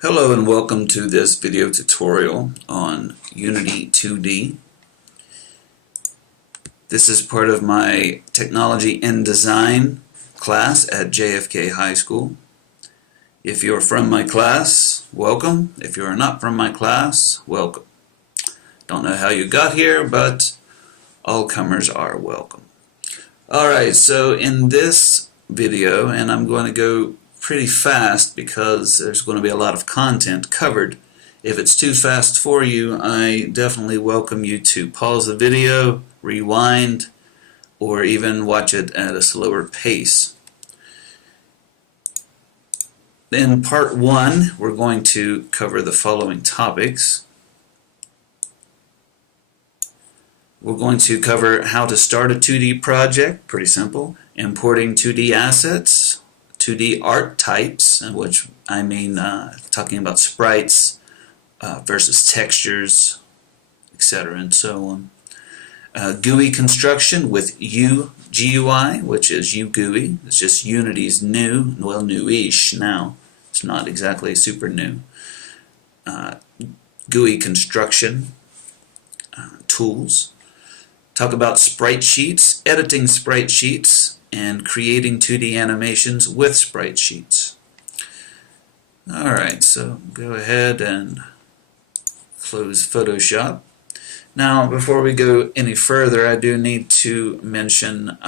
Hello and welcome to this video tutorial on Unity 2D. This is part of my Technology and Design class at JFK High School. If you're from my class, welcome. If you're not from my class, welcome. Don't know how you got here, but all comers are welcome. Alright, so in this video, and I'm going to go pretty fast because there's going to be a lot of content covered. If it's too fast for you, I definitely welcome you to pause the video, rewind, or even watch it at a slower pace. In part 1, we're going to cover the following topics. We're going to cover how to start a 2D project, pretty simple, importing 2D assets, 2D art types, which I mean talking about sprites versus textures, etc. and so on. GUI construction with GUI, which is UGUI. It's just Unity's new, well, new-ish now. It's not exactly super new. GUI construction tools. Talk about sprite sheets, editing sprite sheets, and creating 2D animations with sprite sheets. Alright, so go ahead and close Photoshop. Now, before we go any further, I do need to mention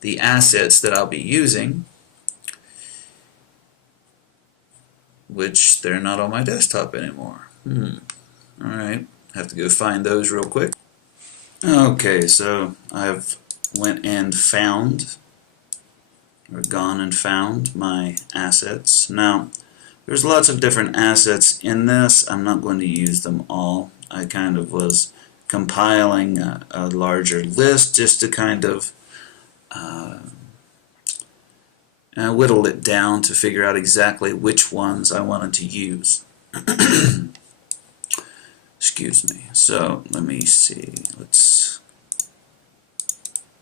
the assets that I'll be using, which they're not on my desktop anymore. Alright, have to go find those real quick. Okay, so I've went and found, or gone and found my assets. Now, there's lots of different assets in this. I'm not going to use them all. I kind of was compiling a larger list just to kind of whittle it down to figure out exactly which ones I wanted to use. Excuse me. So, let me see. Let's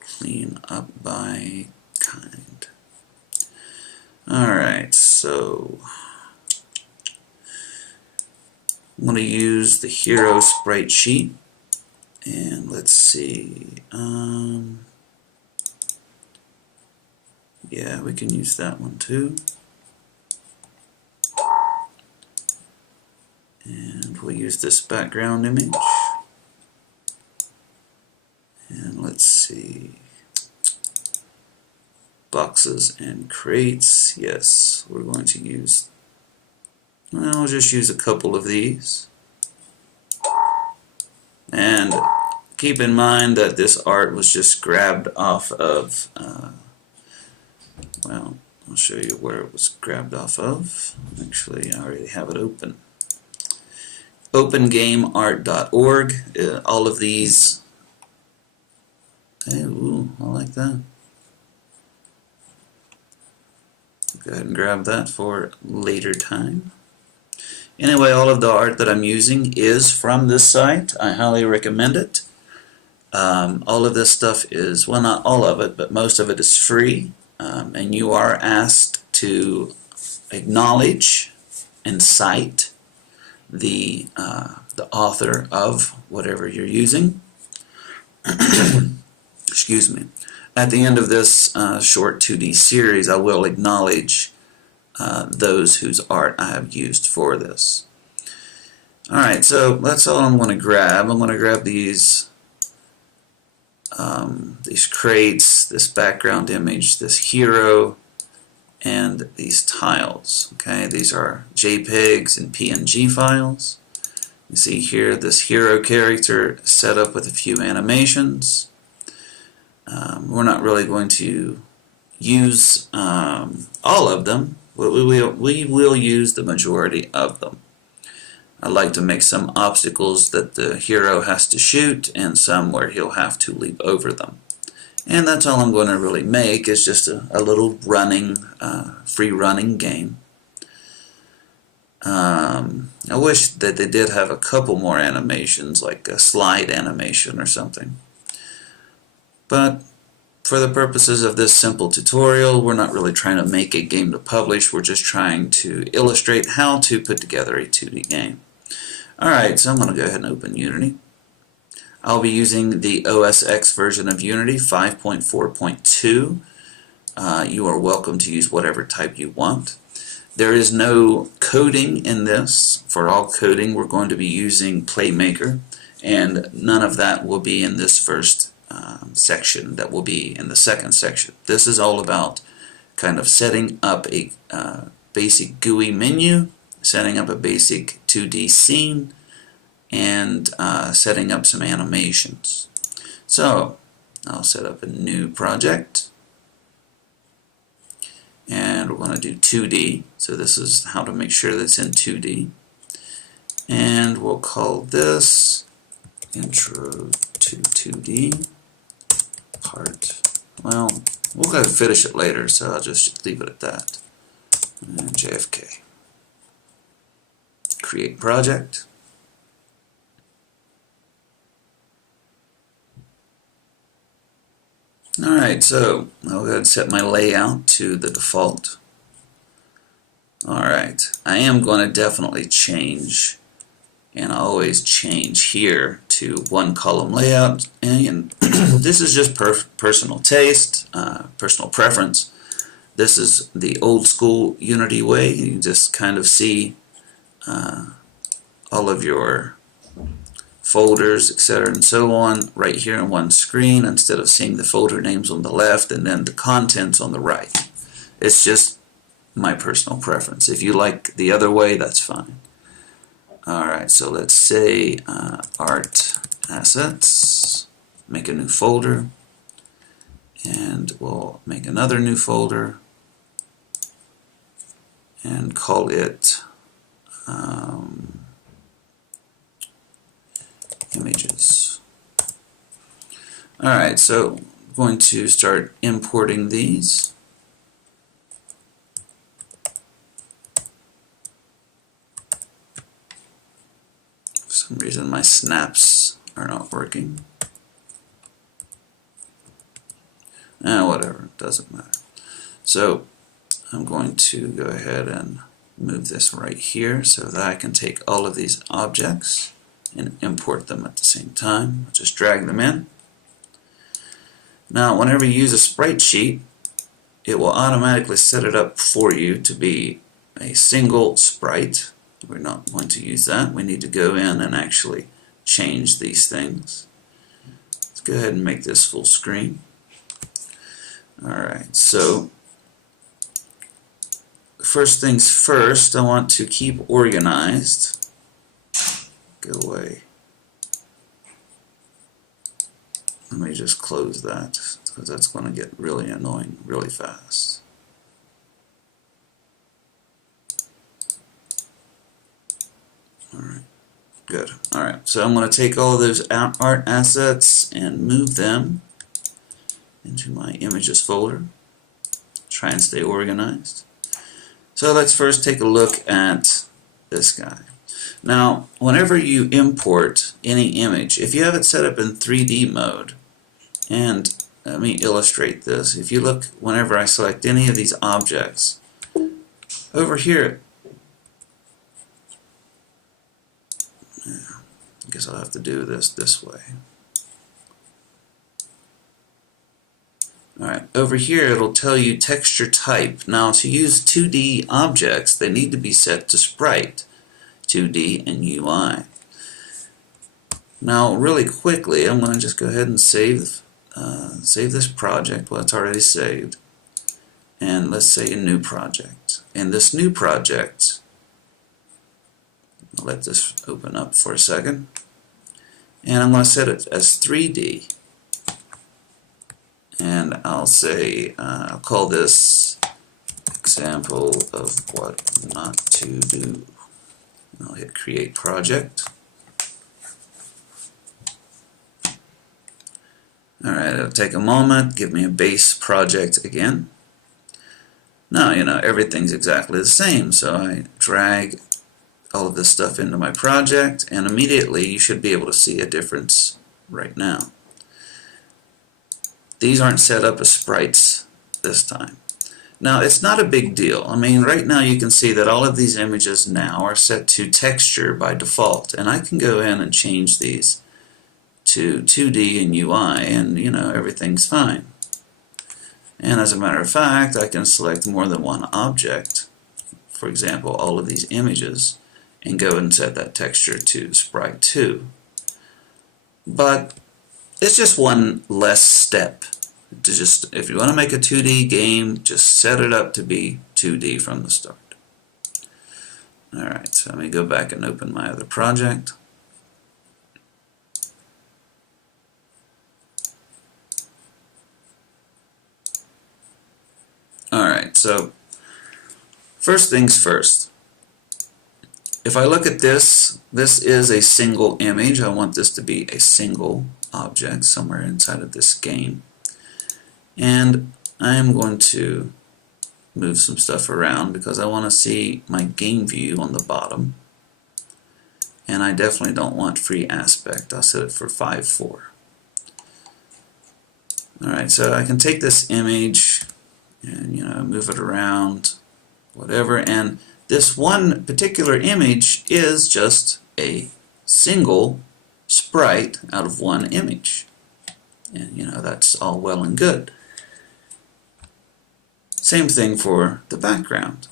clean up by kind. Alright, so I'm going to use the hero sprite sheet, and let's see, yeah, we can use that one too, and we'll use this background image, and let's see, boxes and crates. Yes, we're going to use, well, I'll just use a couple of these. And keep in mind that this art was just grabbed off of, well, I'll show you where it was grabbed off of. Actually, I already have it open. OpenGameArt.org. All of these. Hey, ooh, I like that. Go ahead and grab that for later time. Anyway, all of the art that I'm using is from this site. I highly recommend it. All of this stuff is, well, not all of it, but most of it is free. And you are asked to acknowledge and cite the author of whatever you're using. Excuse me. At the end of this short 2D series, I will acknowledge those whose art I have used for this. Alright, so that's all I'm going to grab. I'm going to grab these crates, this background image, this hero, and these tiles. Okay, these are JPEGs and PNG files. You see here this hero character set up with a few animations. We're not really going to use all of them. We will use the majority of them. I like to make some obstacles that the hero has to shoot and some where he'll have to leap over them. And that's all I'm going to really make, is just a little running, free running game. I wish that they did have a couple more animations, like a slide animation or something. But for the purposes of this simple tutorial, we're not really trying to make a game to publish, we're just trying to illustrate how to put together a 2D game. Alright, so I'm going to go ahead and open Unity. I'll be using the OS X version of Unity 5.4.2. You are welcome to use whatever type you want. There is no coding in this. For all coding, we're going to be using Playmaker, and none of that will be in this first section. That will be in the second section. This is all about kind of setting up a basic GUI menu, setting up a basic 2D scene, and setting up some animations. So I'll set up a new project, and we're going to do 2D. So this is how to make sure that it's in 2D, and we'll call this Intro to 2D part. Well, we'll go finish it later, so I'll just leave it at that. And JFK. Create project. Alright, so I'll go ahead and set my layout to the default. Alright, I am going to definitely change, and I always change here to one column layout, and this is just personal taste, personal preference. This is the old school Unity way. You can just kind of see all of your folders, etc., and so on right here in one screen, instead of seeing the folder names on the left and then the contents on the right. It's just my personal preference. If you like the other way, that's fine. Alright, so let's say art assets, make a new folder, and we'll make another new folder and call it images. Alright, so I'm going to start importing these. For some reason my snaps are not working. Whatever, it doesn't matter. So I'm going to go ahead and move this right here so that I can take all of these objects and import them at the same time. I'll just drag them in. Now whenever you use a sprite sheet, it will automatically set it up for you to be a single sprite. We're not going to use that. We need to go in and actually change these things. Let's go ahead and make this full screen. Alright, so first things first, I want to keep organized. Go away. Let me just close that, because that's going to get really annoying really fast. Alright, good. Alright, so I'm going to take all of those art assets and move them into my images folder. Try and stay organized. So let's first take a look at this guy. Now, whenever you import any image, if you have it set up in 3D mode, and let me illustrate this. If you look, whenever I select any of these objects, over here, I guess I'll have to do this way. Alright, over here it'll tell you texture type. Now, to use 2D objects, they need to be set to Sprite, 2D, and UI. Now, really quickly, I'm going to just go ahead and save this project. Well, it's already saved. And let's say a new project. In this new project, I'll let this open up for a second. And I'm going to set it as 3D. And I'll say, I'll call this example of what not to do. I'll hit create project. Alright, it'll take a moment, give me a base project again. Now, everything's exactly the same, so I drag all of this stuff into my project, and immediately you should be able to see a difference right now. these aren't set up as sprites this time. Now, it's not a big deal. I mean, right now you can see that all of these images now are set to texture by default, and I can go in and change these to 2D and UI, and everything's fine. And as a matter of fact, I can select more than one object, for example, all of these images, and go and set that texture to Sprite 2. But it's just one less step. If you want to make a 2D game, just set it up to be 2D from the start. Alright, so let me go back and open my other project. Alright, so first things first. If I look at this, this is a single image. I want this to be a single object somewhere inside of this game. And I am going to move some stuff around because I want to see my game view on the bottom. And I definitely don't want free aspect. I'll set it for 5.4. Alright, so I can take this image and move it around, whatever, and this one particular image is just a single sprite out of one image. And that's all well and good. Same thing for the background.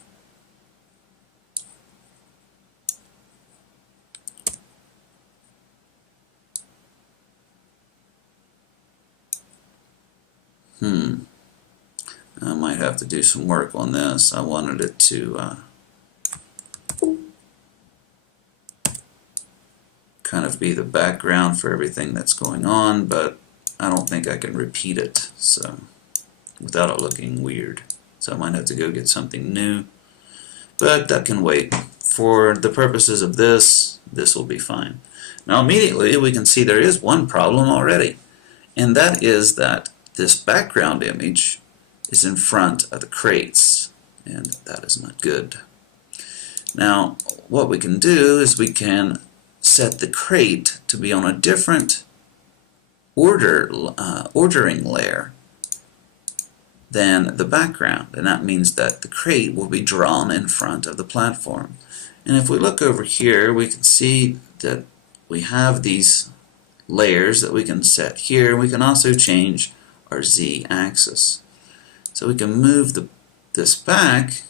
I might have to do some work on this. I wanted it to kind of be the background for everything that's going on, but I don't think I can repeat it without it looking weird. So I might have to go get something new, but that can wait. For the purposes of this will be fine. Now immediately we can see there is one problem already, and that is that this background image is in front of the crates, and that is not good. Now what we can do is we can set the crate to be on a different ordering layer than the background, and that means that the crate will be drawn in front of the platform. And if we look over here, we can see that we have these layers that we can set here. We can also change our z-axis. So we can move this back,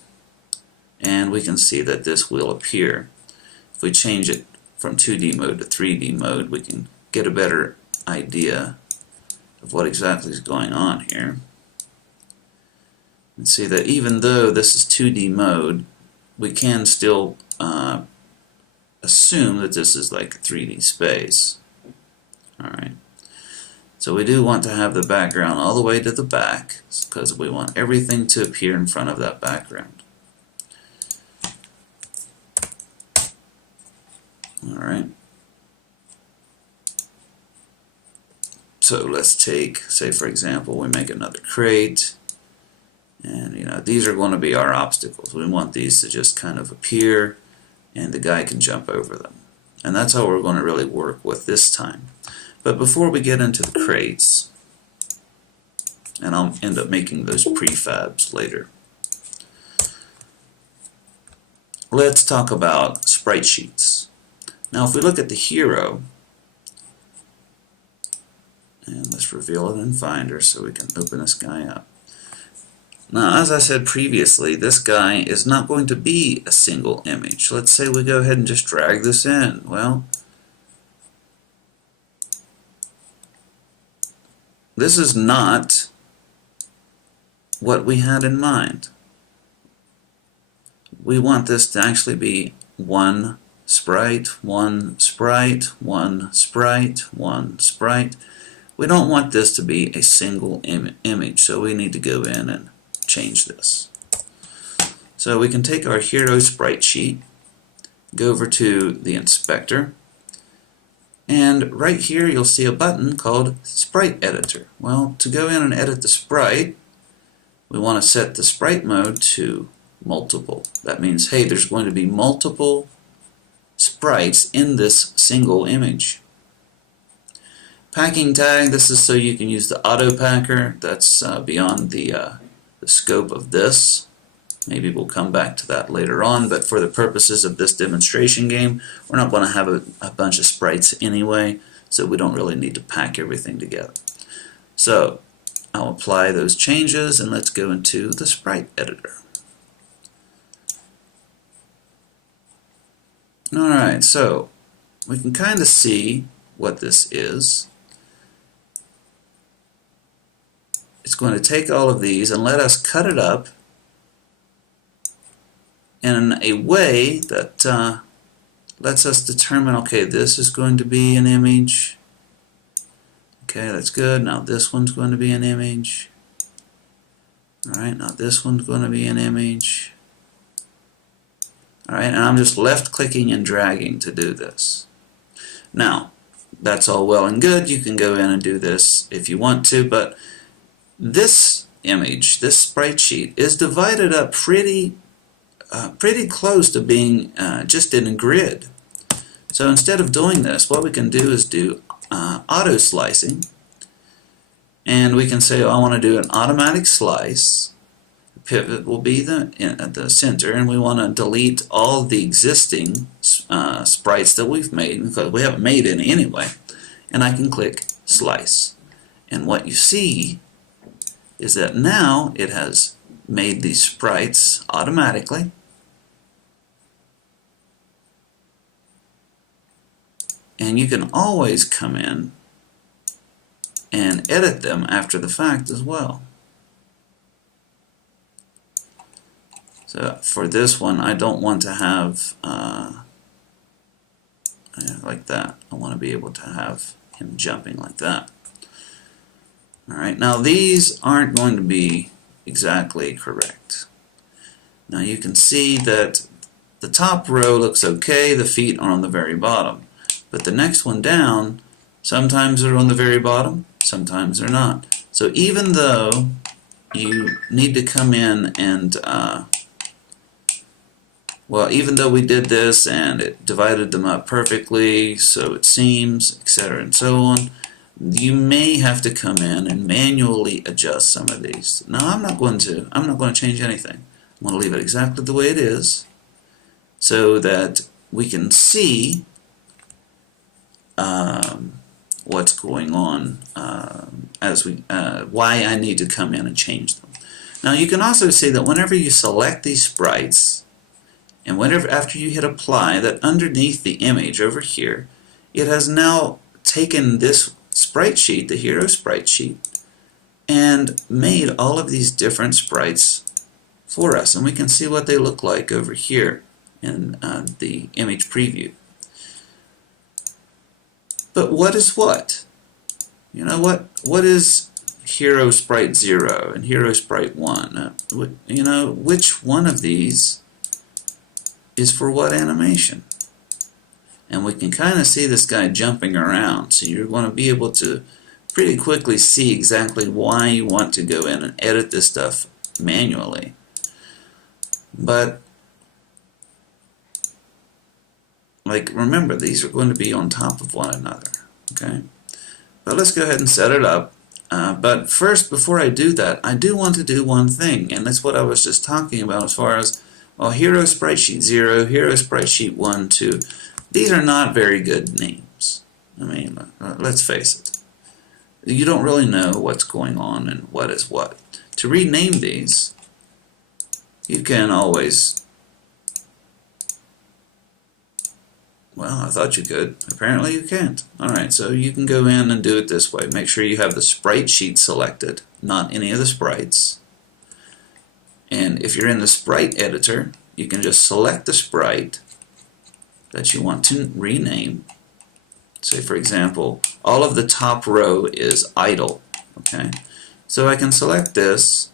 and we can see that this will appear. If we change it from 2D mode to 3D mode, we can get a better idea of what exactly is going on here. And see that even though this is 2D mode, we can still assume that this is like a 3D space. Alright. So we do want to have the background all the way to the back because we want everything to appear in front of that background. Alright. So let's take, say for example, we make another crate, and these are going to be our obstacles. We want these to just kind of appear and the guy can jump over them. And that's how we're going to really work with this time. But before we get into the crates, and I'll end up making those prefabs later, let's talk about sprite sheets. Now if we look at the hero, and let's reveal it in Finder so we can open this guy up. Now as I said previously, this guy is not going to be a single image. Let's say we go ahead and just drag this in. Well, this is not what we had in mind. We want this to actually be one sprite, one sprite, one sprite, one sprite. We don't want this to be a single image, so we need to go in and change this. So we can take our hero sprite sheet, go over to the inspector, and right here you'll see a button called Sprite Editor. Well, to go in and edit the sprite, we want to set the sprite mode to multiple. That means, hey, there's going to be multiple sprites in this single image. Packing tag, this is so you can use the auto packer. That's beyond the scope of this. Maybe we'll come back to that later on, but for the purposes of this demonstration game, we're not going to have a bunch of sprites anyway, so we don't really need to pack everything together. So I'll apply those changes, and let's go into the sprite editor. Alright, so we can kind of see what this is. It's going to take all of these and let us cut it up in a way that lets us determine, okay, this is going to be an image. Okay, that's good. Now this one's going to be an image. Alright, now this one's going to be an image. Alright, and I'm just left clicking and dragging to do this. Now, that's all well and good. You can go in and do this if you want to, but this image, this sprite sheet, is divided up pretty close to being just in a grid. So instead of doing this, what we can do is do auto slicing, and we can say, oh, I want to do an automatic slice. The pivot will be at the center, and we want to delete all the existing sprites that we've made, because we haven't made any anyway. And I can click slice, and what you see is that now it has made these sprites automatically. And you can always come in and edit them after the fact as well. So for this one, I don't want to have like that. I want to be able to have him jumping like that. Alright, now these aren't going to be exactly correct. Now you can see that the top row looks okay, the feet are on the very bottom. But the next one down, sometimes they're on the very bottom, sometimes they're not. So even though you need to come in and, well, even though we did this and it divided them up perfectly, so it seems, etc. and so on, you may have to come in and manually adjust some of these. Now I'm not going to change anything. I'm going to leave it exactly the way it is so that we can see what's going on why I need to come in and change them. Now you can also see that whenever you select these sprites and after you hit apply, that underneath the image over here, it has now taken this sprite sheet, the hero sprite sheet, and made all of these different sprites for us, and we can see what they look like over here in the image preview. But what is what? You know, what is hero sprite 0 and hero sprite 1? You know, which one of these is for what animation? And we can kind of see this guy jumping around, so you're going to be able to pretty quickly see exactly why you want to go in and edit this stuff manually. But like, remember, these are going to be on top of one another, okay? But let's go ahead and set it up. But first, before I do that, I do want to do one thing, and that's what I was just talking about as far as, well, hero sprite sheet 0, hero sprite sheet 1, 2. These are not very good names. I mean, let's face it. You don't really know what's going on and what is what. To rename these, you can always, well, I thought you could. Apparently you can't. Alright, so you can go in and do it this way. Make sure you have the sprite sheet selected, not any of the sprites. And if you're in the sprite editor, you can just select the sprite that you want to rename. Say, for example, all of the top row is idle. Okay, so I can select this,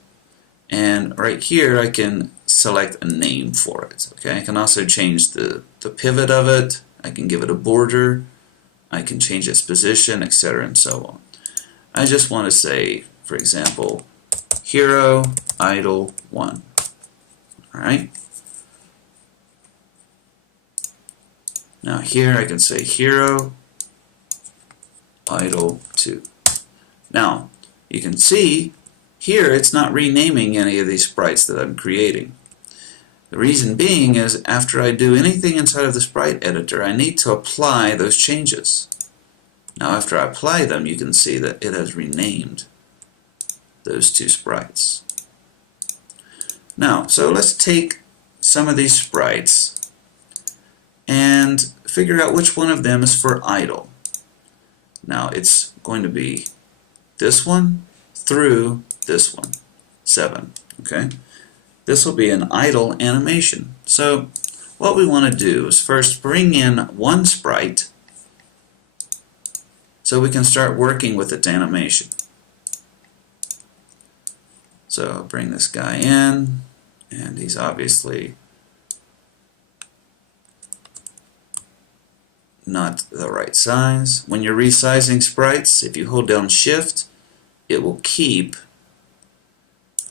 and right here I can select a name for it. Okay, I can also change the pivot of it. I can give it a border. I can change its position, etc. and so on. I just want to say, for example, hero idle 1. Alright. Now here I can say hero idle 2. Now, you can see here it's not renaming any of these sprites that I'm creating. The reason being is after I do anything inside of the sprite editor, I need to apply those changes. Now after I apply them, you can see that it has renamed those 2 sprites. Now, so let's take some of these sprites and figure out which one of them is for idle. Now it's going to be this one through this one, 7. Okay? This will be an idle animation. So what we want to do is first bring in one sprite so we can start working with its animation. So I'll bring this guy in, and he's obviously not the right size. When you're resizing sprites, if you hold down Shift, it will keep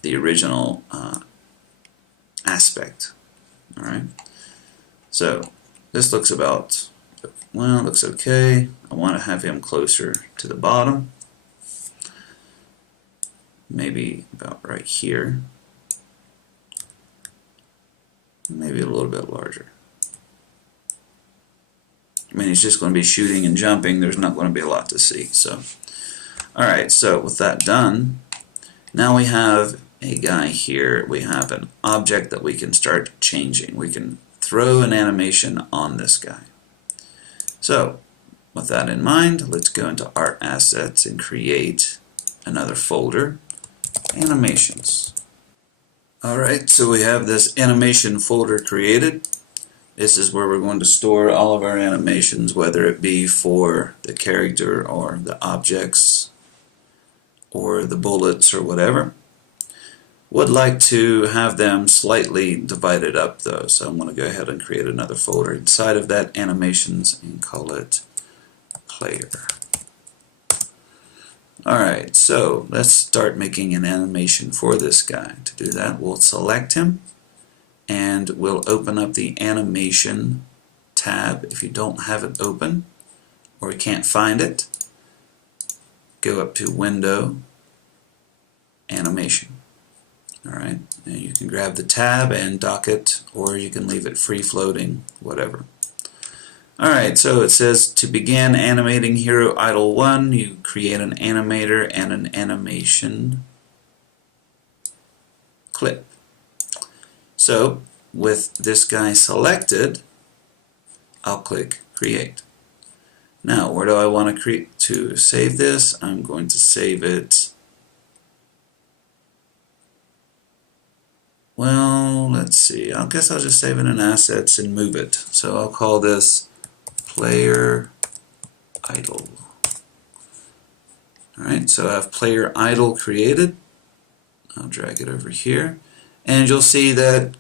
the original aspect. Alright, so this looks about, well, it looks okay. I want to have him closer to the bottom, maybe about right here, maybe a little bit larger. I mean, he's just going to be shooting and jumping. There's not going to be a lot to see. So, alright, so with that done, now we have a guy here. We have an object that we can start changing. We can throw an animation on this guy. So, with that in mind, let's go into Art Assets and create another folder, Animations. Alright, so we have this animation folder created. This is where we're going to store all of our animations, whether it be for the character or the objects or the bullets or whatever. Would like to have them slightly divided up though, so I'm going to go ahead and create another folder inside of that, Animations, and call it Player. Alright, so let's start making an animation for this guy. To do that, we'll select him and we'll open up the Animation tab. If you don't have it open or you can't find it, go up to Window, Animation. Alright, and you can grab the tab and dock it, or you can leave it free floating, whatever. Alright, so it says to begin animating Hero Idle 1, you create an animator and an animation clip. So, with this guy selected, I'll click Create. Now, where do I want to save this? I'm going to save it. Well, let's see. I guess I'll just save it in Assets and move it. So I'll call this Player Idle. Alright, so I have Player Idle created. I'll drag it over here. And you'll see that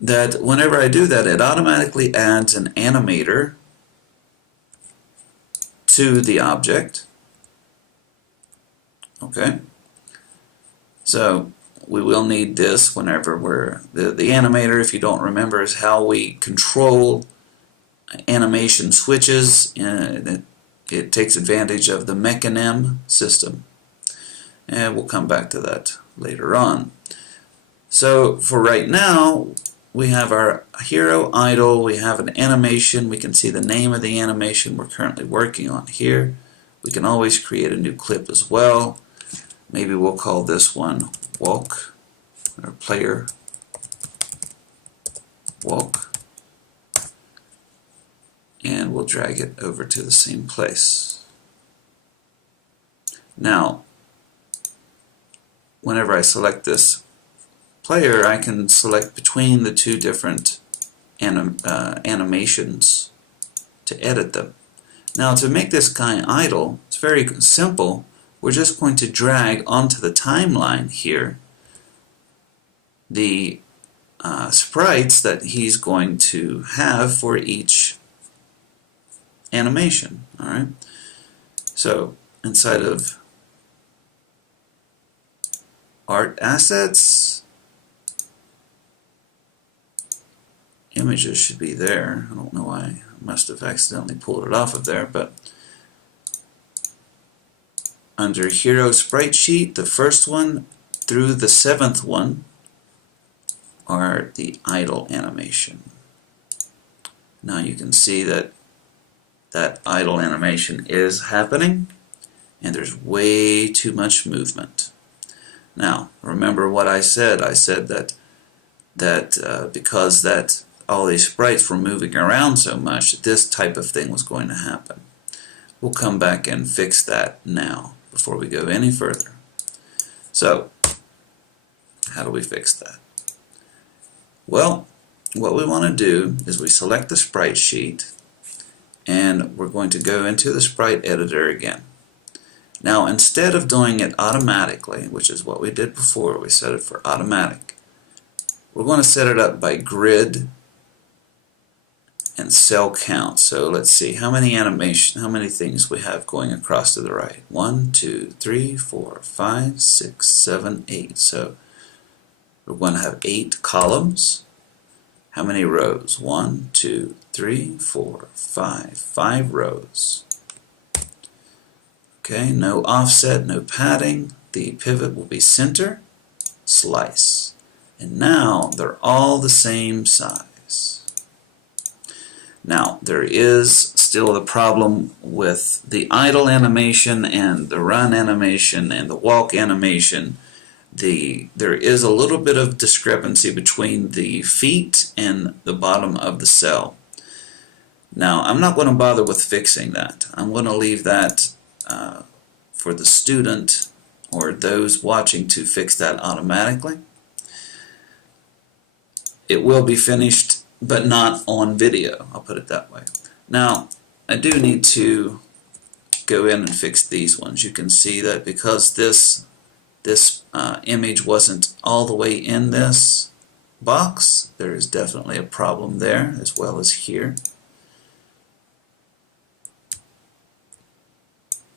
that whenever I do that, it automatically adds an animator to the object. Okay. So we will need this whenever the animator, if you don't remember, is how we control animation switches. It takes advantage of the mechanism system. And we'll come back to that later on. So for right now, we have our Hero Idle, we have an animation, we can see the name of the animation we're currently working on here. We can always create a new clip as well. Maybe we'll call this one Walk, or Player Walk, and we'll drag it over to the same place. Now, whenever I select this player, I can select between the two different animations to edit them. Now, to make this guy idle, it's very simple. We're just going to drag onto the timeline here the sprites that he's going to have for each animation. Alright, so inside of Art Assets, images should be there. I don't know why. I must have accidentally pulled it off of there, but under Hero Sprite Sheet, the first one through the 7th one are the idle animation. Now you can see that that idle animation is happening, and there's way too much movement. Now, remember what I said. I said that because all these sprites were moving around so much, this type of thing was going to happen. We'll come back and fix that now before we go any further. So, how do we fix that? Well, what we want to do is we select the sprite sheet, and we're going to go into the sprite editor again. Now, instead of doing it automatically, which is what we did before, we set it for automatic, we're going to set it up by grid and cell count. So let's see how many things we have going across to the right. 1, 2, 3, 4, 5, 6, 7, 8. So we're going to have 8 columns. How many rows? 1, 2, 3, 4, 5. 5 rows. Okay, no offset, no padding. The pivot will be center, slice. And now they're all the same size. Now, there is still the problem with the idle animation and the run animation and the walk animation. There is a little bit of discrepancy between the feet and the bottom of the cell. Now, I'm not going to bother with fixing that. I'm going to leave that for the student or those watching to fix that automatically. It will be finished, but not on video. I'll put it that way. Now, I do need to go in and fix these ones. You can see that because this image wasn't all the way in this box, there is definitely a problem there, as well as here.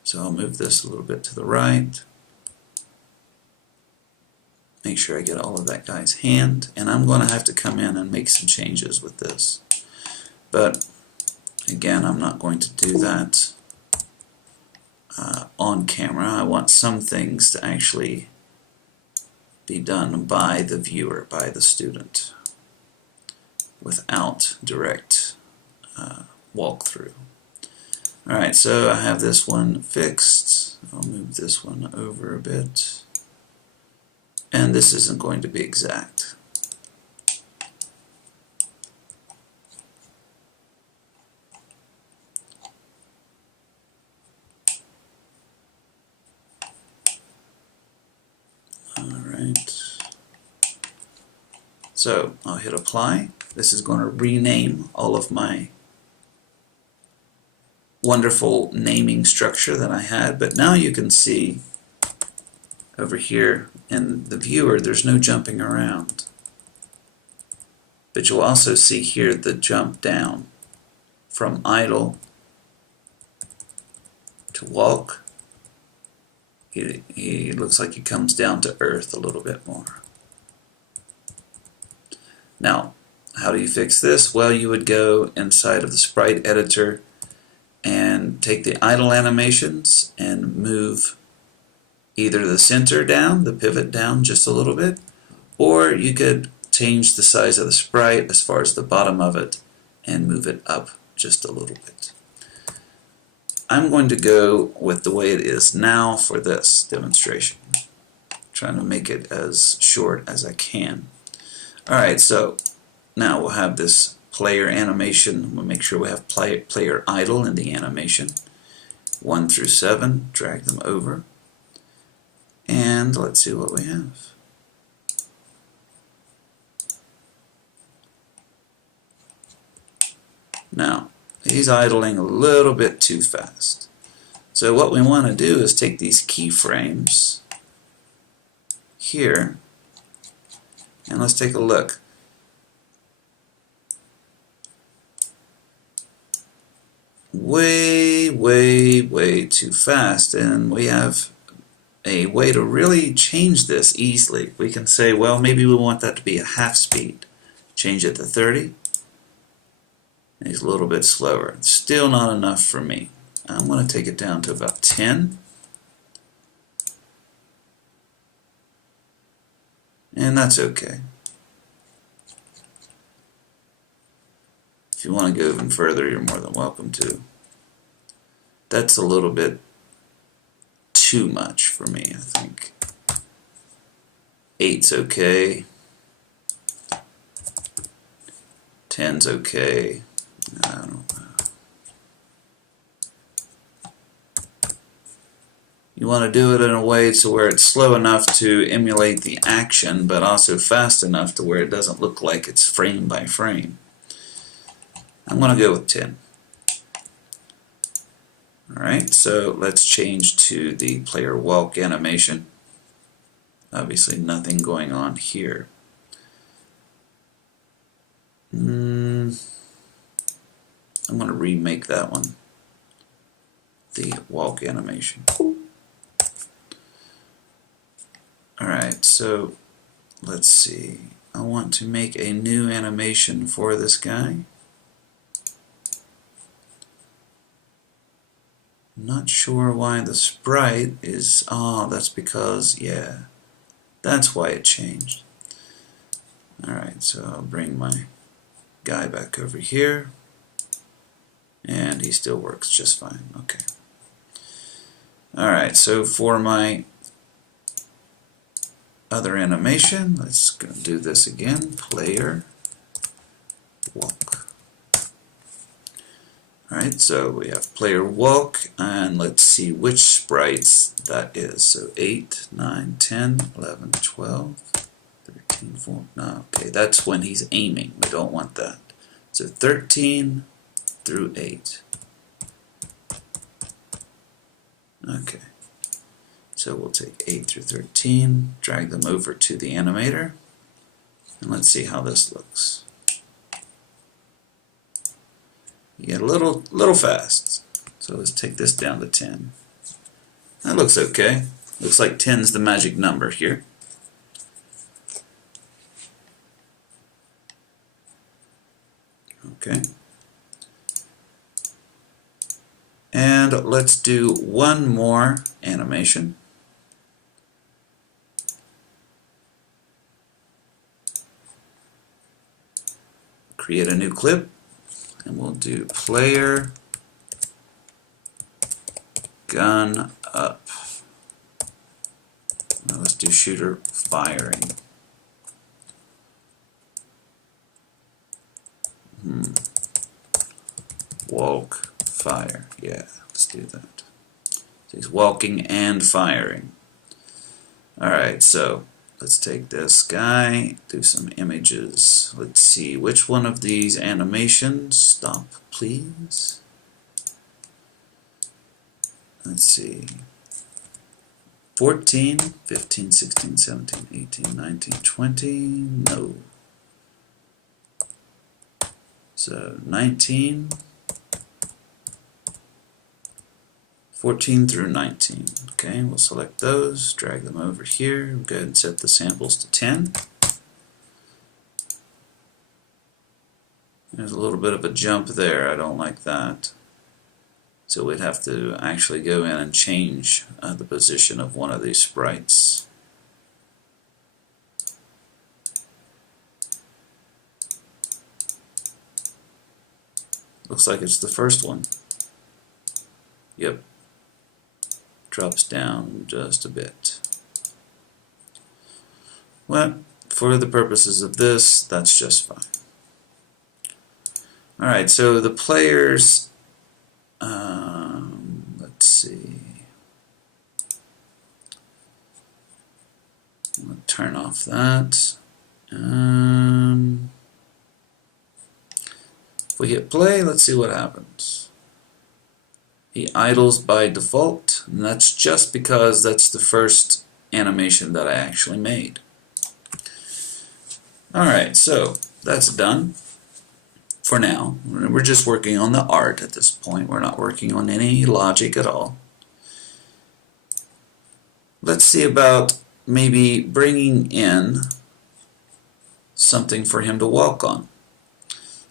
So I'll move this a little bit to the right. Make sure I get all of that guy's hand, and I'm going to have to come in and make some changes with this. But again, I'm not going to do that on camera. I want some things to actually be done by the viewer, by the student, without direct walkthrough. Alright, so I have this one fixed. I'll move this one over a bit. And this isn't going to be exact. Alright. So I'll hit apply. This is going to rename all of my wonderful naming structure that I had, but now you can see over here in the viewer there's no jumping around. But you'll also see here the jump down from idle to walk. He looks like he comes down to earth a little bit more. Now, how do you fix this? Well, you would go inside of the sprite editor and take the idle animations and move either the center down, the pivot down just a little bit, or you could change the size of the sprite as far as the bottom of it and move it up just a little bit. I'm going to go with the way it is now for this demonstration. Trying to make it as short as I can. Alright, so now we'll have this player animation. We'll make sure we have player idle in the animation. 1 through 7, drag them over. And let's see what we have. Now, he's idling a little bit too fast. So what we want to do is take these keyframes here, and let's take a look. Way, way, way too fast, and we have a way to really change this easily. We can say, well, maybe we want that to be a half speed. Change it to 30, He's a little bit slower. It's still not enough for me. I'm going to take it down to about 10. And that's okay. If you want to go even further, you're more than welcome to. That's a little bit too much for me, I think. 8's okay. 10's okay. I don't know. You want to do it in a way so where it's slow enough to emulate the action, but also fast enough to where it doesn't look like it's frame by frame. I'm going to go with 10. Alright, so let's change to the player walk animation. Obviously nothing going on here. I'm going to remake that one. The walk animation. Alright, so let's see. I want to make a new animation for this guy. Not sure why the sprite is... Oh, that's because, yeah, that's why it changed. Alright, so I'll bring my guy back over here. And he still works just fine. Okay. Alright, so for my other animation, let's go do this again. Player walk. Alright, so we have player walk, and let's see which sprites that is. So 8, 9, 10, 11, 12, 13, 14. No, okay, that's when he's aiming. We don't want that. So 13 through 8. Okay. So we'll take 8 through 13, drag them over to the animator, and let's see how this looks. You get a little fast. So let's take this down to 10. That looks okay. Looks like 10's the magic number here. Okay. And let's do one more animation. Create a new clip, and we'll do player gun up. Now let's do shooter firing. Walk, fire. Yeah, let's do that. So he's walking and firing. Alright, so let's take this guy, do some images. Let's see which one of these animations. Stop, please. Let's see. 14, 15, 16, 17, 18, 19, 20. No. So 19, 14 through 19. Okay, we'll select those, drag them over here. We'll go ahead and set the samples to 10. There's a little bit of a jump there. I don't like that. So we'd have to actually go in and change the position of one of these sprites. Looks like it's the first one. Yep. Drops down just a bit. Well, for the purposes of this, that's just fine. Alright, so the players, let's see. I'm going to turn off that. If we hit play, let's see what happens. He idles by default, and that's just because that's the first animation that I actually made. Alright, so that's done for now. We're just working on the art at this point. We're not working on any logic at all. Let's see about maybe bringing in something for him to walk on.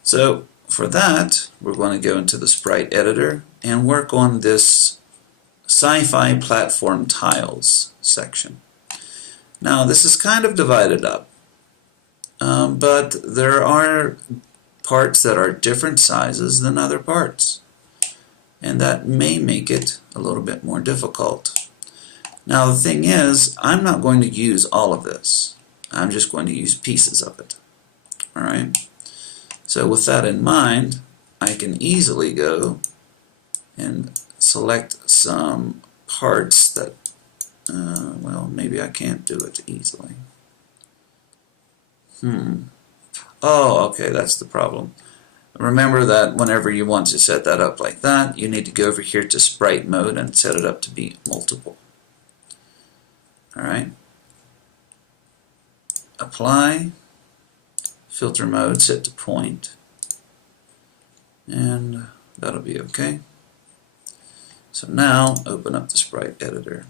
So for that, we're going to go into the Sprite editor and work on this Sci-Fi Platform Tiles section. Now this is kind of divided up, but there are parts that are different sizes than other parts, and that may make it a little bit more difficult. Now the thing is, I'm not going to use all of this. I'm just going to use pieces of it. Alright? So with that in mind, I can easily go and select some parts that, well, maybe I can't do it easily. Oh, okay, that's the problem. Remember that whenever you want to set that up like that, you need to go over here to Sprite mode and set it up to be multiple. Alright. Apply. Filter mode, set to point. And that'll be okay. So now, open up the Sprite editor.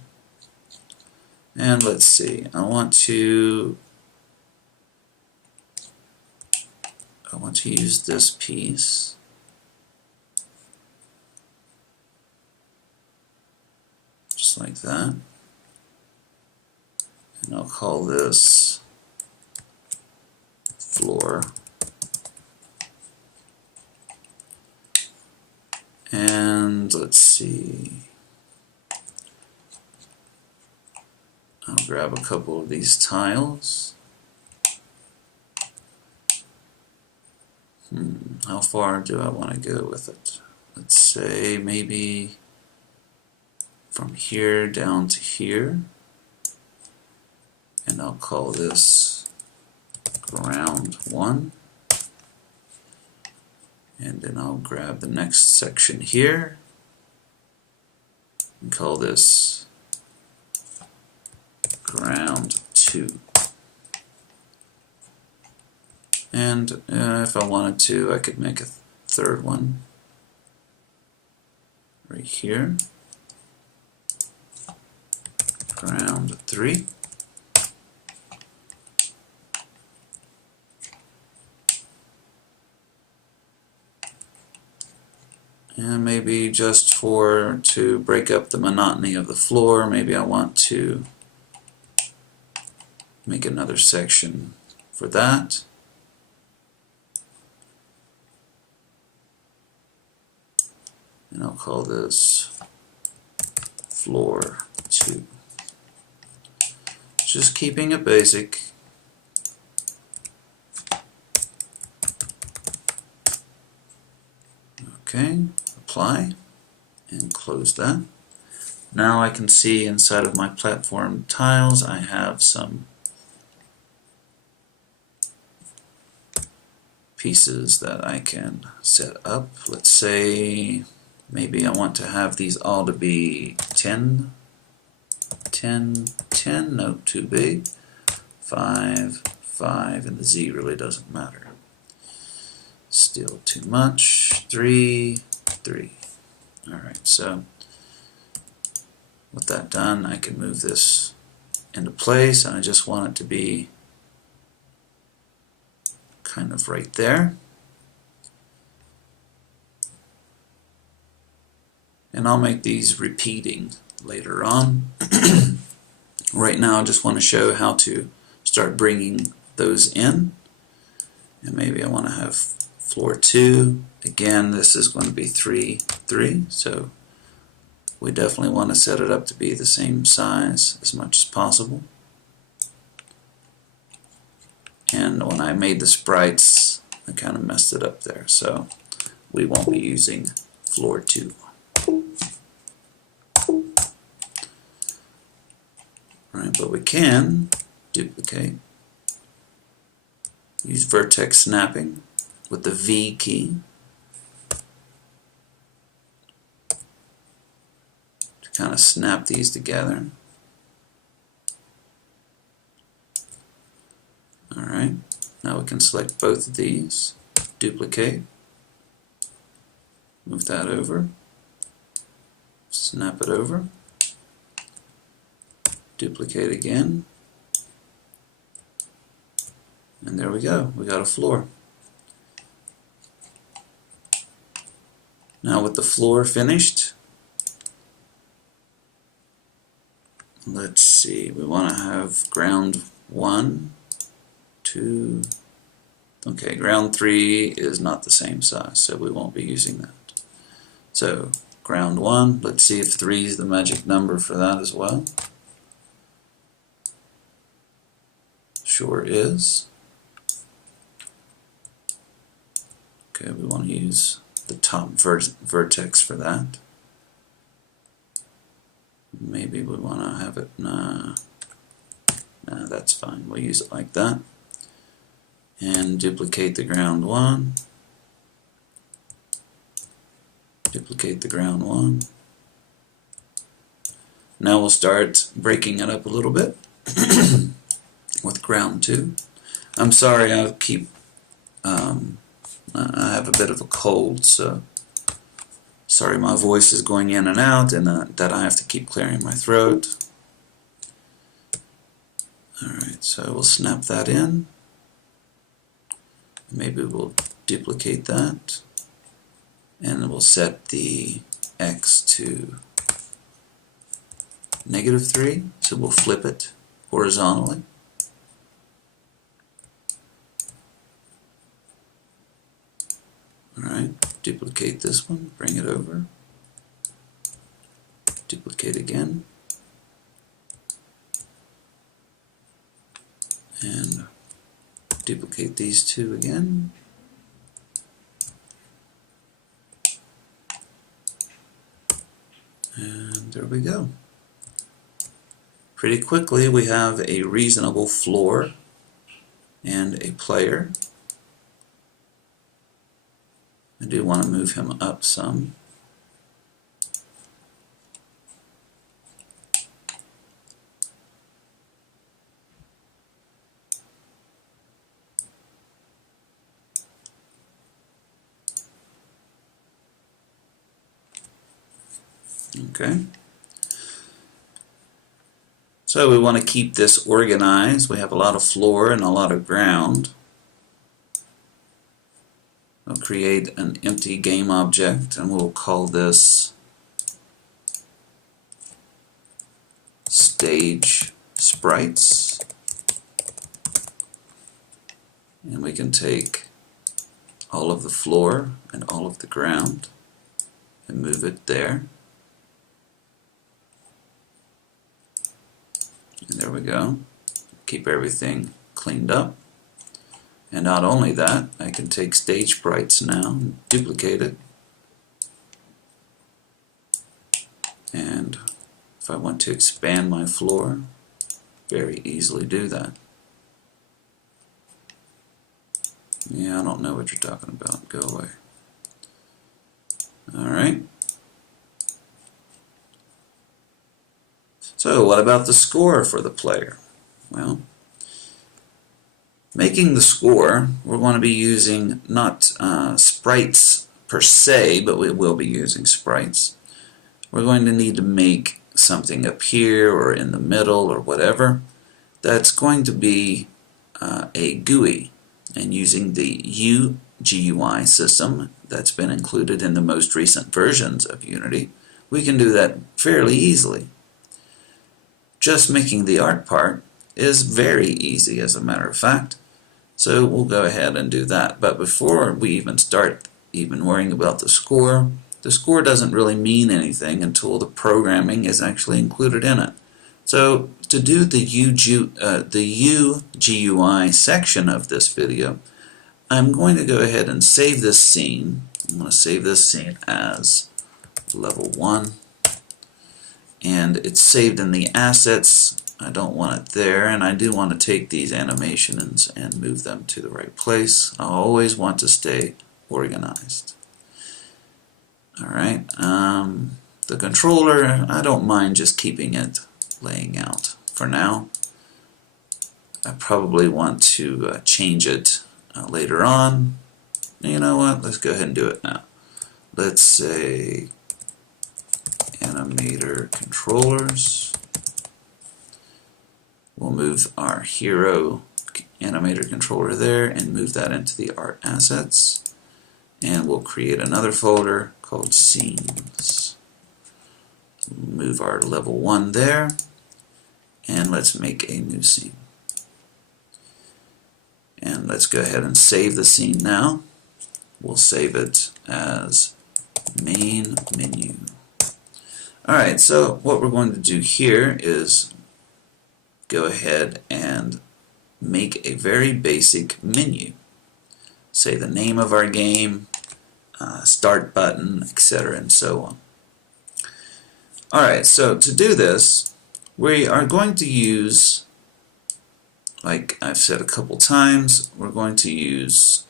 And let's see, I want to use this piece. Just like that. And I'll call this floor. And let's see, I'll grab a couple of these tiles. How far do I want to go with it? Let's say maybe from here down to here. And I'll call this ground 1. And then I'll grab the next section here and call this ground 2. And if I wanted to, I could make a third one right here, ground 3. And maybe just to break up the monotony of the floor, maybe I want to make another section for that. And I'll call this floor 2. Just keeping it basic. Okay, apply and close that. Now I can see inside of my platform tiles I have some pieces that I can set up. Let's say maybe I want to have these all to be 10, 10, 10, no, too big, 5, 5, and the Z really doesn't matter. Still too much, 3, 3. Alright, so with that done, I can move this into place, and I just want it to be kind of right there. And I'll make these repeating later on. Right now I just want to show how to start bringing those in. And maybe I want to have floor 2. Again, this is going to be 3, 3. So we definitely want to set it up to be the same size as much as possible. And when I made the sprites, I kind of messed it up there. So we won't be using floor 2. Right, but we can duplicate. Use vertex snapping with the V key to kind of snap these together. Alright, now we can select both of these, duplicate, move that over, snap it over, duplicate again, and there we go, we got a floor. Now with the floor finished, let's see, we want to have ground 1, 2, okay, ground 3 is not the same size, so we won't be using that. So ground 1, let's see if 3 is the magic number for that as well. Sure is. Okay, we want to use the top vertex for that. Maybe we want to have it, nah, that's fine, we'll use it like that. And duplicate the ground 1. Duplicate the ground 1. Now we'll start breaking it up a little bit with ground 2. I'm sorry, I have a bit of a cold, so sorry my voice is going in and out, and that I have to keep clearing my throat. Alright, so we'll snap that in. Maybe we'll duplicate that, and we'll set the X to -3, so we'll flip it horizontally. Alright, duplicate this one, bring it over, duplicate again, and duplicate these two again. And there we go. Pretty quickly we have a reasonable floor and a player. I do want to move him up some. Okay. So we want to keep this organized. We have a lot of floor and a lot of ground. We'll create an empty game object, and we'll call this stage sprites. And we can take all of the floor and all of the ground and move it there. And there we go. Keep everything cleaned up. And not only that, I can take stage sprites now and duplicate it. And if I want to expand my floor, very easily do that. Yeah, I don't know what you're talking about. Go away. Alright. So what about the score for the player? Well, making the score, we're going to be using not sprites per se, but we will be using sprites. We're going to need to make something up here or in the middle or whatever that's going to be a GUI, and using the GUI system that's been included in the most recent versions of Unity, we can do that fairly easily. Just making the art part is very easy, as a matter of fact. So we'll go ahead and do that. But before we even start worrying about the score doesn't really mean anything until the programming is actually included in it. So to do the UGUI section of this video, I'm going to go ahead and save this scene. I'm going to save this scene as level 1. And it's saved in the assets. I don't want it there, and I do want to take these animations and move them to the right place. I always want to stay organized. Alright, the controller, I don't mind just keeping it laying out for now. I probably want to change it later on. You know what, let's go ahead and do it now. Let's say animator controllers. We'll move our hero animator controller there and move that into the art assets. and we'll create another folder called scenes. Move our level 1 there, and let's make a new scene. And let's go ahead and save the scene now. We'll save it as main menu. Alright, so what we're going to do here is go ahead and make a very basic menu. Say the name of our game, start button, etc., and so on. Alright, so to do this, we are going to use, like I've said a couple times, we're going to use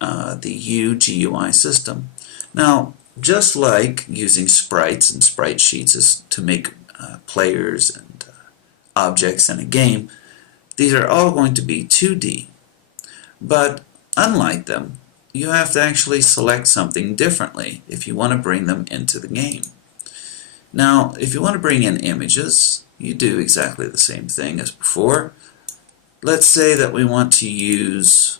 the GUI system. Now, just like using sprites and sprite sheets is to make players and objects in a game, these are all going to be 2D. But unlike them, you have to actually select something differently if you want to bring them into the game. Now, if you want to bring in images, you do exactly the same thing as before. Let's say that we want to use,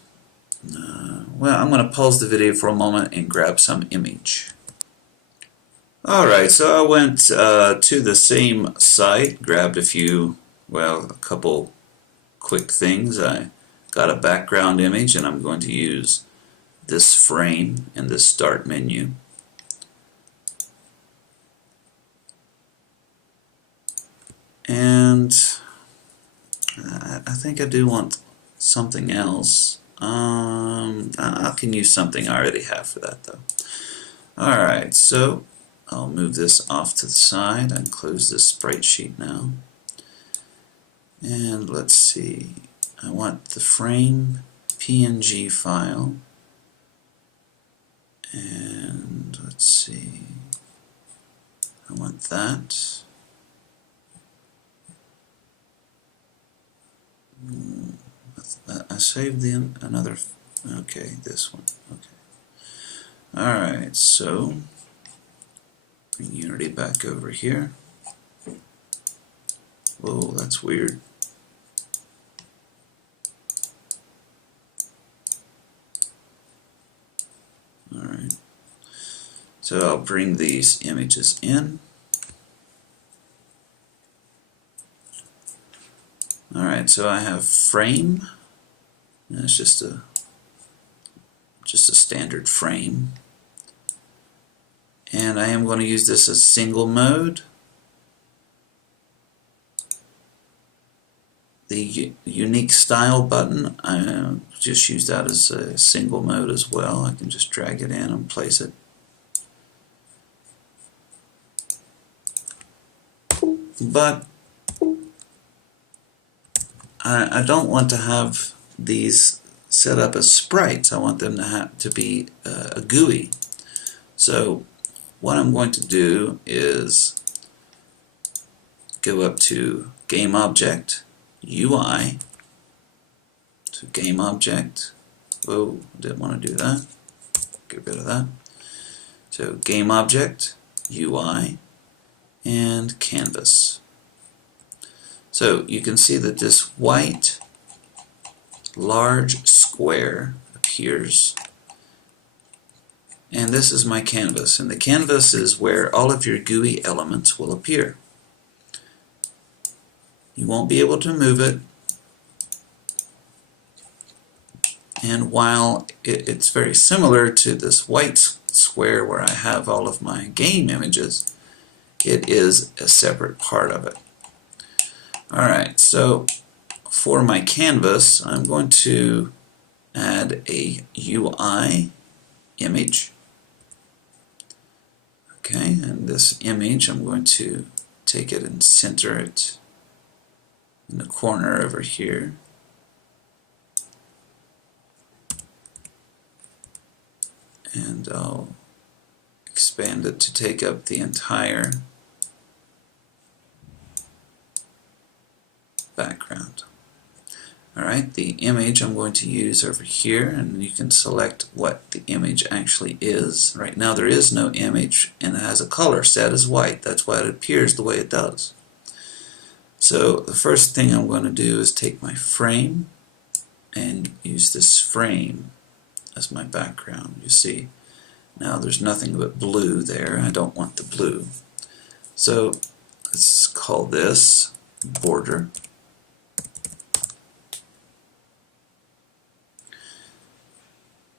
well, I'm going to pause the video for a moment and grab some image. Alright, so I went to the same site, grabbed a couple quick things. I got a background image, and I'm going to use this frame in this start menu. And I think I do want something else. I can use something I already have for that though. Alright, so I'll move this off to the side and close this sprite sheet now. And let's see, I want the frame PNG file, and let's see, I want that. I saved another, okay, this one, okay. Alright, so bring Unity back over here. Whoa, that's weird. Alright, so I'll bring these images in. Alright, so I have frame, and it's just a standard frame, and I am going to use this as single mode. The unique style button, I just use that as a single mode as well. I can just drag it in and place it. But I don't want to have these set up as sprites. I want them to be a GUI. So what I'm going to do is go up to Game Object, UI, to Game Object. Whoa, didn't want to do that. Get rid of that. So Game Object, UI, and Canvas. So you can see that this white large square appears, and this is my canvas, and the canvas is where all of your GUI elements will appear. You won't be able to move it, and while it's very similar to this white square where I have all of my game images, it is a separate part of it. Alright, so for my canvas, I'm going to add a UI image. Okay, and this image, I'm going to take it and center it in the corner over here. And I'll expand it to take up the entire background. Alright, the image I'm going to use over here, and you can select what the image actually is. Right now there is no image, and it has a color set as white. That's why it appears the way it does. So the first thing I'm going to do is take my frame and use this frame as my background. You see, now there's nothing but blue there. I don't want the blue. So let's call this border.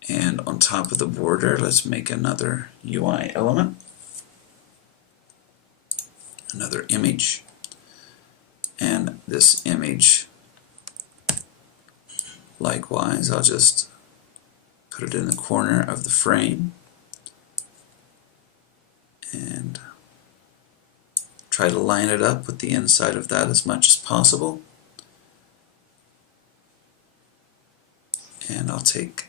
And on top of the border, let's make another UI element, another image. And this image, likewise, I'll just put it in the corner of the frame and try to line it up with the inside of that as much as possible. And I'll take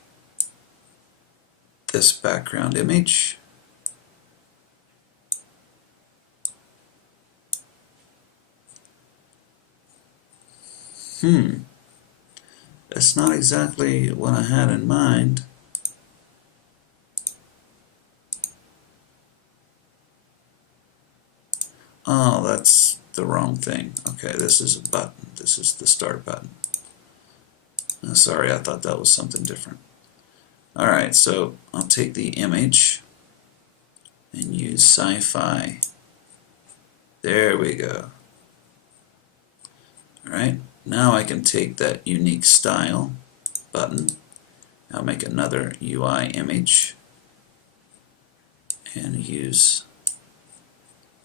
this background image that's not exactly what I had in mind. Oh, that's the wrong thing. Okay, this is a button. This is the start button. Sorry, I thought that was something different. Alright, so I'll take the image and use sci-fi. There we go. Alright, now I can take that unique style button. I'll make another UI image and use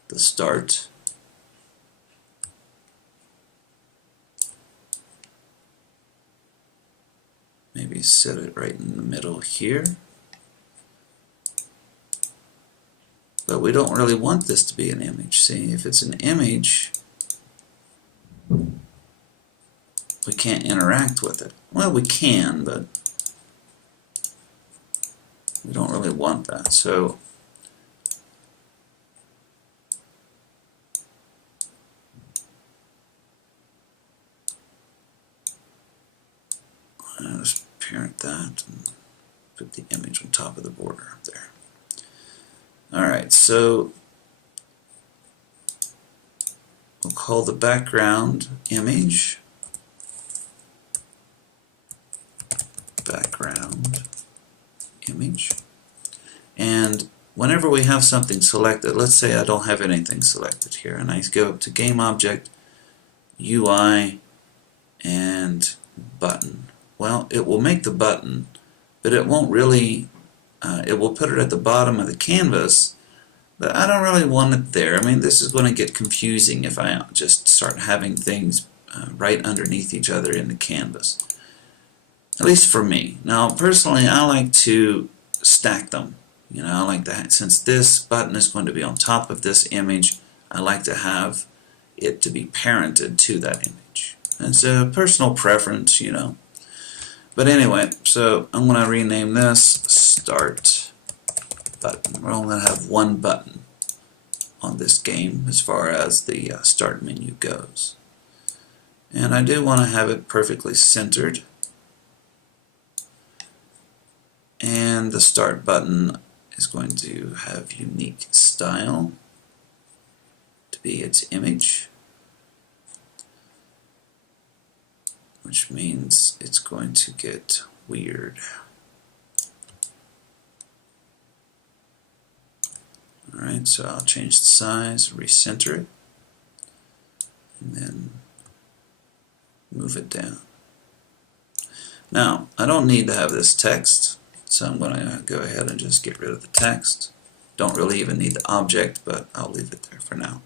the start. Maybe set it right in the middle here. But we don't really want this to be an image. See, if it's an image, we can't interact with it. Well, we can, but we don't really want that. So I'll just parent that and put the image on top of the border up there. Alright, so we'll call the background image background image. And whenever we have something selected, let's say I don't have anything selected here, and I go up to Game Object, UI, and Button. Well, it will make the button, but it won't really, it will put it at the bottom of the canvas, but I don't really want it there. I mean, this is going to get confusing if I just start having things right underneath each other in the canvas. At least for me. Now, personally, I like to stack them. You know, I like that. Since this button is going to be on top of this image, I like to have it to be parented to that image. It's a personal preference, you know. But anyway, so I'm going to rename this Start Button. We're only going to have one button on this game as far as the start menu goes. And I do want to have it perfectly centered. And the Start button is going to have unique style to be its image, which means it's going to get weird. Alright, so I'll change the size, recenter it, and then move it down. Now, I don't need to have this text, so I'm going to go ahead and just get rid of the text. Don't really even need the object, but I'll leave it there for now.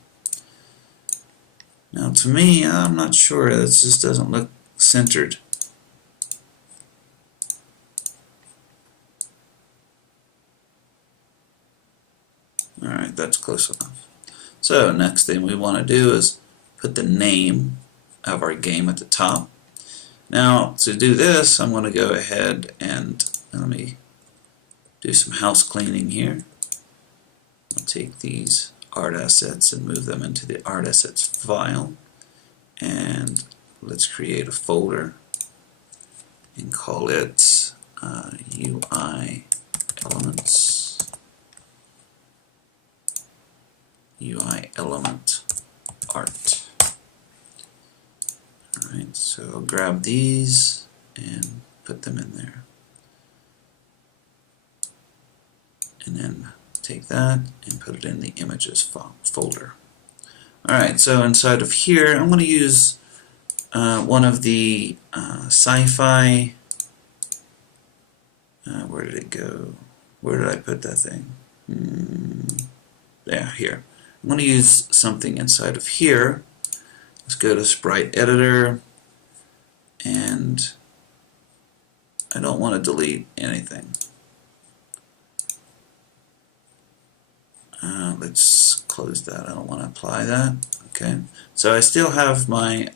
Now, to me, I'm not sure. It just doesn't look centered. Alright, that's close enough. So, next thing we want to do is put the name of our game at the top. Now, to do this, I'm going to go ahead and let me do some house cleaning here. I'll take these art assets and move them into the art assets file, and let's create a folder and call it UI elements, UI element art. Alright, so I'll grab these and put them in there. and then take that and put it in the images folder. Alright, so inside of here I'm going to use one of the sci-fi, where did it go? Where did I put that thing? There, here. I'm going to use something inside of here. Let's go to Sprite Editor, and I don't want to delete anything. Let's close that. I don't want to apply that. Okay, so I still have my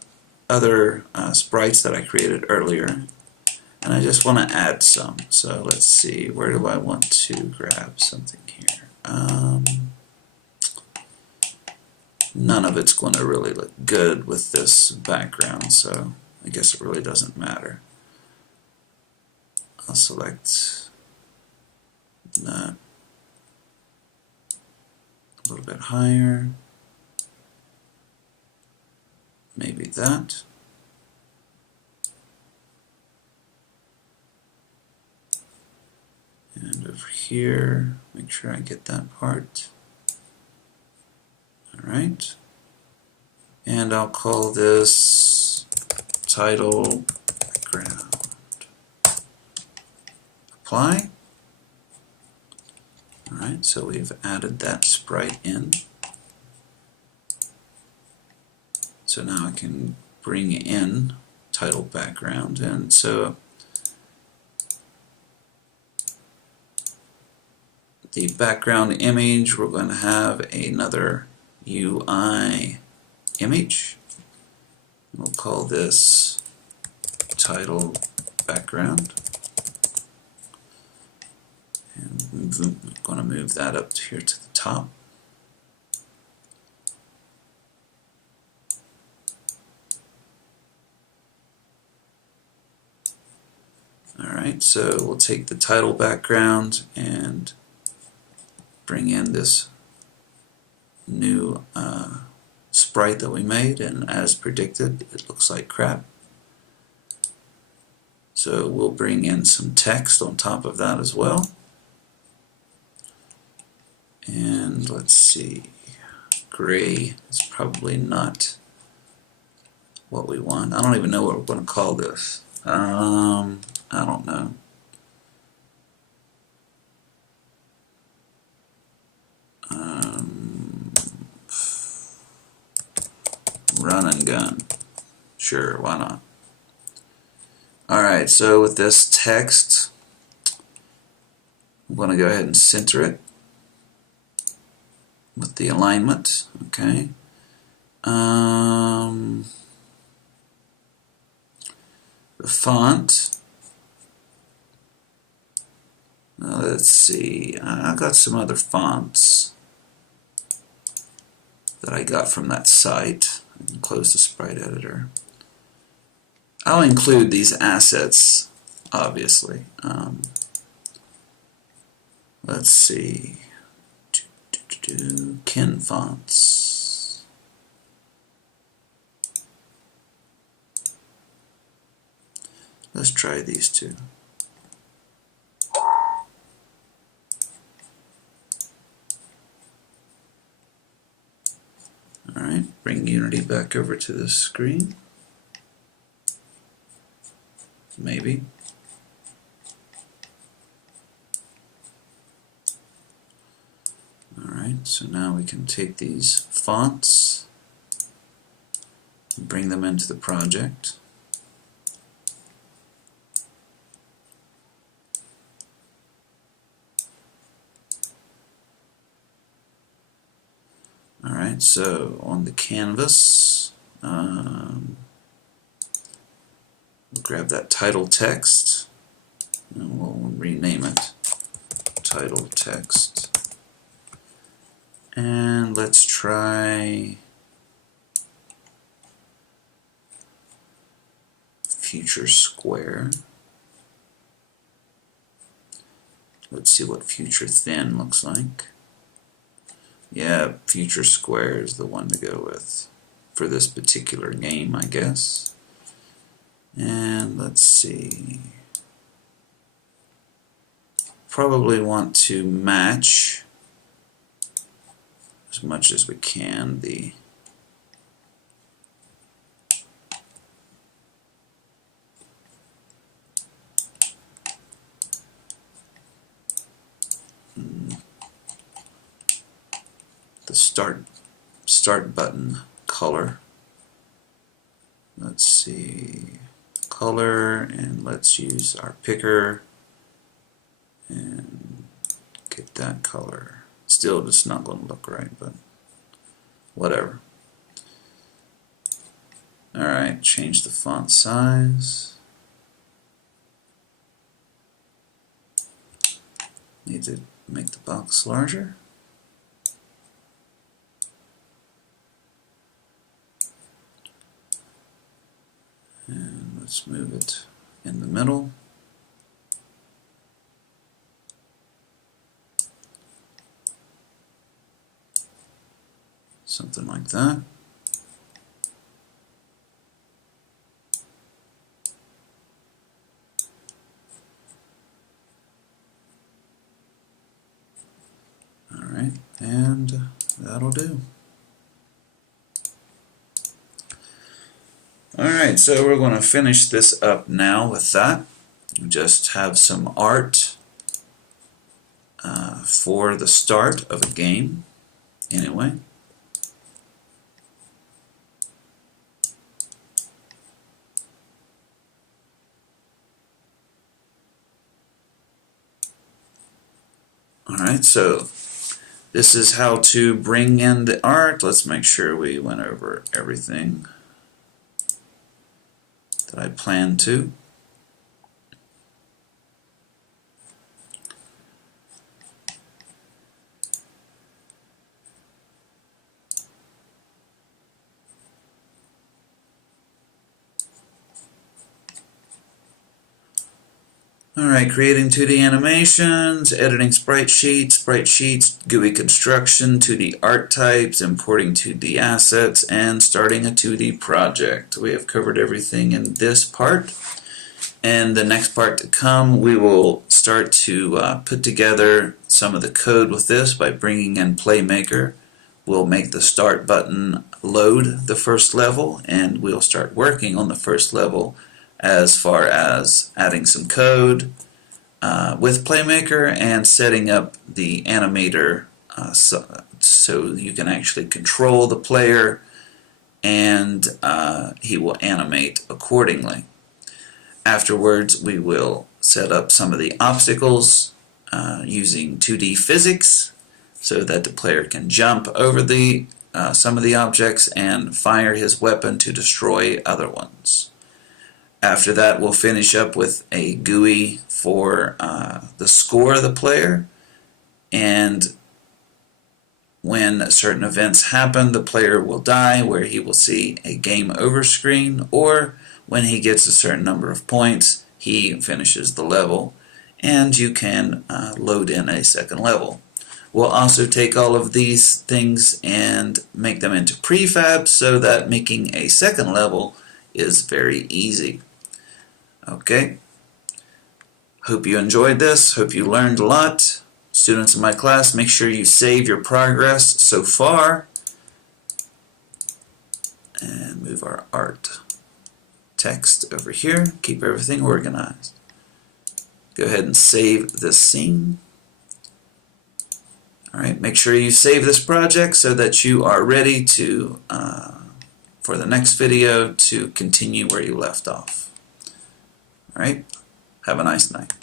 other sprites that I created earlier, and I just want to add some. So let's see, where do I want to grab something here? None of it's going to really look good with this background, so I guess it really doesn't matter. I'll select that a little bit higher, maybe that. And over here, make sure I get that part. Alright. And I'll call this title background. Apply. Alright, so we've added that sprite in. So now I can bring in title background, and so the background image, we're going to have another UI image. We'll call this title background. And I'm going to move that up here to the top. Alright, so we'll take the title background and bring in this new sprite that we made, and as predicted, it looks like crap. So we'll bring in some text on top of that as well. And let's see, gray is probably not what we want. I don't even know what we're going to call this. I don't know. Run and gun. Sure, why not? Alright, so with this text, I'm going to go ahead and center it with the alignment. Okay. The font. Let's see. I've got some other fonts that I got from that site. I can close the Sprite Editor. I'll include these assets, obviously. Let's see. Kin fonts. Let's try these two. Alright, bring Unity back over to the screen. Maybe. Alright, so now we can take these fonts and bring them into the project. Alright, so on the canvas, we'll grab that title text and we'll rename it title text. And let's try future square. Let's see what future thin looks like. Yeah, future square is the one to go with for this particular game, I guess. And let's see. probably want to match as much as we can the start button color. Let's see, color, and let's use our picker and get that color. Still just not going to look right, but whatever. Alright, change the font size. Need to make the box larger. And let's move it in the middle. Something like that. Alright, and that'll do. Alright, so we're going to finish this up now with that. We just have some art for the start of a game, anyway. Alright, so this is how to bring in the art. Let's make sure we went over everything that I planned to. Alright, creating 2D animations, editing sprite sheets, GUI construction, 2D art types, importing 2D assets, and starting a 2D project. We have covered everything in this part. And the next part to come, we will start to put together some of the code with this by bringing in Playmaker. We'll make the start button load the first level, and we'll start working on the first level as far as adding some code with Playmaker and setting up the animator so you can actually control the player and he will animate accordingly. Afterwards, we will set up some of the obstacles using 2D physics so that the player can jump over some of the objects and fire his weapon to destroy other ones. After that, we'll finish up with a GUI for the score of the player, and when certain events happen, the player will die, where he will see a game over screen, or when he gets a certain number of points, he finishes the level, and you can load in a second level. We'll also take all of these things and make them into prefabs so that making a second level is very easy. Okay, hope you enjoyed this, hope you learned a lot. Students in my class, make sure you save your progress so far and move our art text over here, keep everything organized. Go ahead and save this scene. Alright, make sure you save this project so that you are ready to for the next video to continue where you left off. Alright, have a nice night.